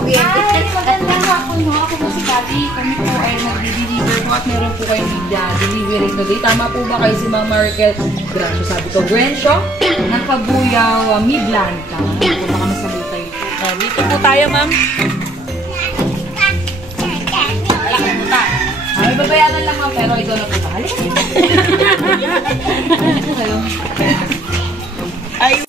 Magandang hapon mo. Ako po si Cathy. Kami po ay nag-deliver po at meron po kayo delivery today. Tama po ba kayo si Ma'am Marikel? Grabe, sabi ko. Grenshaw ng Kabuyaw, Midland. Punta kami sa Lutay. Dito po tayo, ma'am. Wala ka punta. May babayaran lang, ma'am, pero ito na po. Halika. Halika kayo. Ay,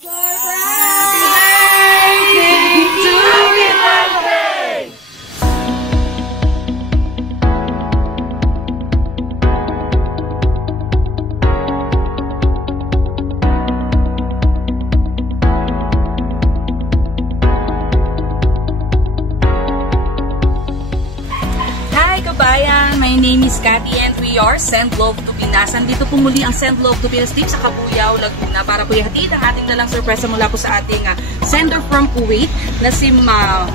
my name is Cathy and we are Send Love to Pinas. Andito po muli ang Send Love to Pinas team sa Kabuyaw, Laguna para po ihatid ang ating dalang sorpresa mula po sa ating sender from Kuwait na si Ma'am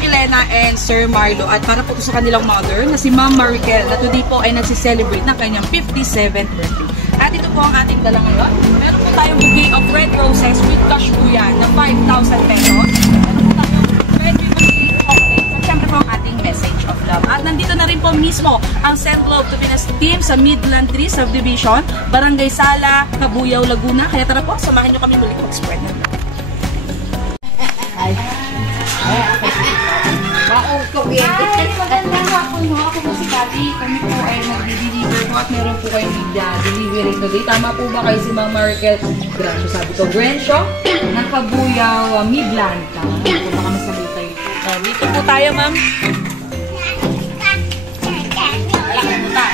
Elena and Sir Marlo at para po sa kanilang mother na si Ma'am Marikel na today po ay nagsiselebrate ng kanyang 57th birthday. At ito po ang ating dala ngayon. Meron po tayong bouquet of red roses with cash po yan ng 5,000 pesos. Meron po tayong red ribbon chocolate. At syempre po ang ating message of love. At nandito na rin po mismo ang Send Love to Pinas team sa Midland 3 Subdivision, Barangay Sala, Kabuyaw, Laguna. Kaya tara po, samahan nyo kami muli mag-spread ng love. Magandang hapon mo. Ako po si Cathy. Kami po ay nag-deliver po at meron po kayo delivery today. Tama po ba kayo si Ma'am Marikel? Grabe, sabi ko. Grenshaw ng Kabuyaw, Midland. Punta kami sa Lutay. Dito po tayo, ma'am. Wala ka punta.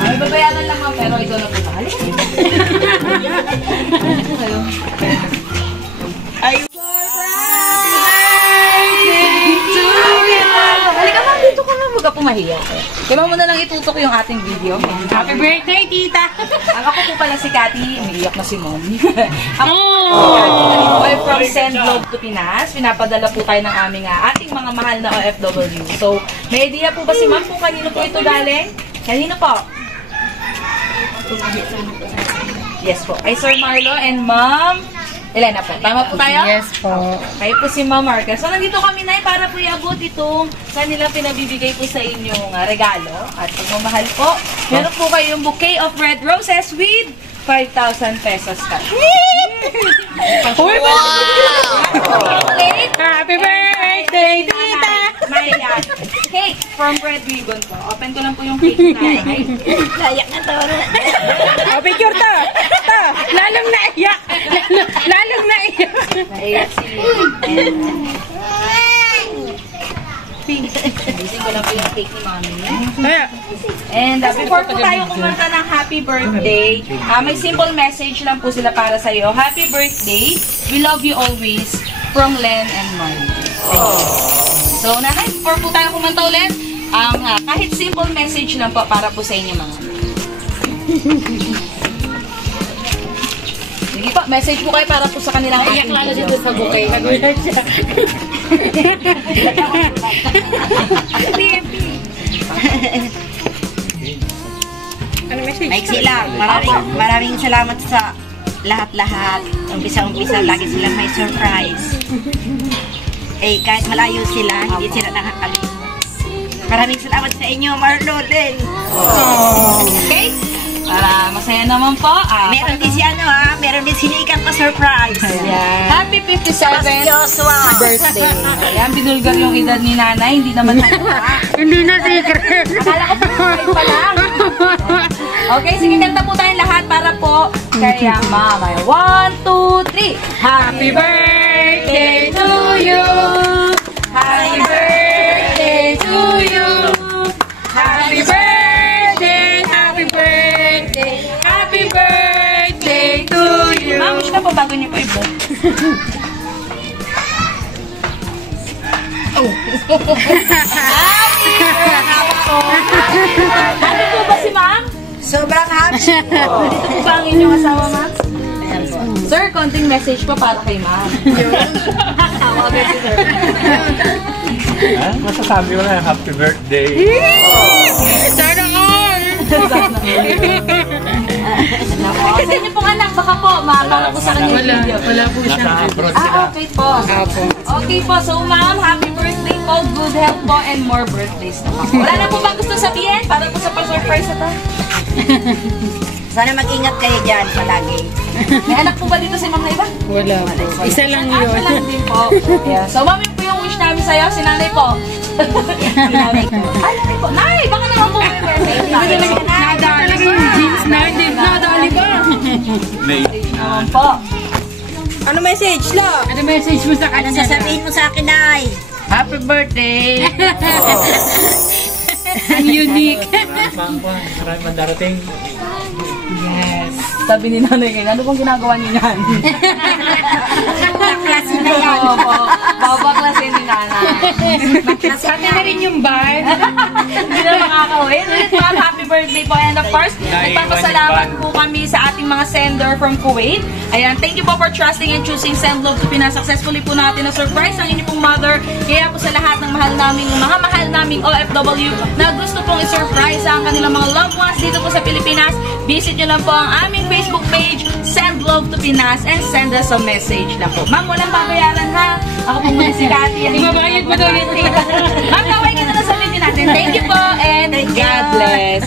May babayaran lang, ma'am, pero ito na po. Halika. Halika kayo. Ay, halika, ma'am, dito ka, ma'am. Huwag ka pumahiya. Kaya mo na lang itutok yung ating video. Happy birthday, tita! Ako po pala si Cathy. Umiiyak na si Mom. Ako ay from Send Love to Pinas. Pinapadala po tayo ng aming ating mga mahal na OFW. So, may idea po ba si Ma'am kung kanino po ito galing? Kanino po? Yes po. Ay Sir Marlo and Ma'am Elena po. Tama po tayo? Yes po. Kayo po si Ma'am Marikel. So, nandito kami na para po iabot itong kanila pinabibigay po sa inyong regalo. At pagmamahal po, meron po kayong bouquet of red roses with 5,000 pesos cash. Wow! Happy birthday, tita! May cake from Red Ribbon po. Open ko lang po yung cake na. Layak na to. Picture to! Lalong naiyak! Lalong naiyak! Naiyak si... Ayusin ko lang po yung cake ni Mami. And before po tayo kumanta ng happy birthday, may simple message lang po sila para sa iyo. Happy birthday! We love you always from Len and Mami. So, nanay, before po tayo kumanta ulit, kahit simple message lang po para po sa inyo mga. Sige po, message po kayo para po sa kanilang ating video. Lalo dito sa bouquet. Nagulat siya. Ano message? Maiksi lang. Maraming salamat sa lahat-lahat. Umpisa-umpisa, lagi silang may surprise. Kahit malayo sila, hindi sila nakakalimut. Maraming salamat sa inyo, Marlo din. Okay? Para masaya naman po. Meron din si meron din sinigang pa surprise. Yeah. Happy 57th Joshua birthday. Ayan, binulgar yung edad ni nanay. Hindi naman Hindi na secret. Akala ko pa lang. Okay, sige, kanta po tayong lahat para po kay Mama. 1, 2, 3. Happy birthday to you. Happy birthday to you. Happy birthday. Happy birthday. Happy birthday to you. Ma'am, wish ka po bago niyo po i-vlog. Happy birthday. Ano po ba si Ma'am? Sobrang happy. Dito po ba ang inyong asawa, Ma'am? Sir, konting message pa para kay Ma'am. Tawagan si Sir. Masasabi ko na happy birthday. Sana all! Sa inyo pong anak, baka po, makakala po sa kanya yung video. Wala po siya. Nasa abroad sila. Okay po. Okay po, so ma'am, happy birthday po, good health po, and more birthdays na po. Wala na po bang gusto sabihin para po sa pa-surprise na to? Sana mag-ingat kayo dyan palagi. May anak po ba dito si ma'am na iba? Wala po. Isa lang yun. Isa lang din po. Yeah. So ma'am, yun po yung wish namin sa'yo, si nanay po. Si nanay po. Ay, nanay po. Nay, baka naman po may birthday. Nadali ko yung jeans na. Hindi, nadali ba? Naman po. Ano message, Lo? Ano message mo sa Ano kanya? sasabihin mo sa akin, Nay? Happy birthday! Ang unique. Marami pang darating. Yes. Sabi ni nanay kayo, ano bang ginagawa niyo yan? Klase na yan. Opo. Babaklasin ni nanay. Pati na rin yung bar. Hindi na makakawin. Ulit ma'am, happy birthday po. And of course, nagpapasalamat po kami sa ating mga sender from Kuwait. Ayan, thank you po for trusting and choosing Send Love to Pinas. Successfully po natin na surprise ang inyong pong mother. Kaya po sa lahat ng mahal naming OFW na gusto pong i-surprise ang kanilang mga loved ones dito po sa Pilipinas, visit nyo lang po ang aming Facebook page, Send Love to Pinas, and send us a message lang po. Ma'am, walang babayaran ha. Ako po muna si Cathy. Ibabayad mo daw yun. Ma'am, kaway ka na lang sabihin natin. Thank you po and God bless.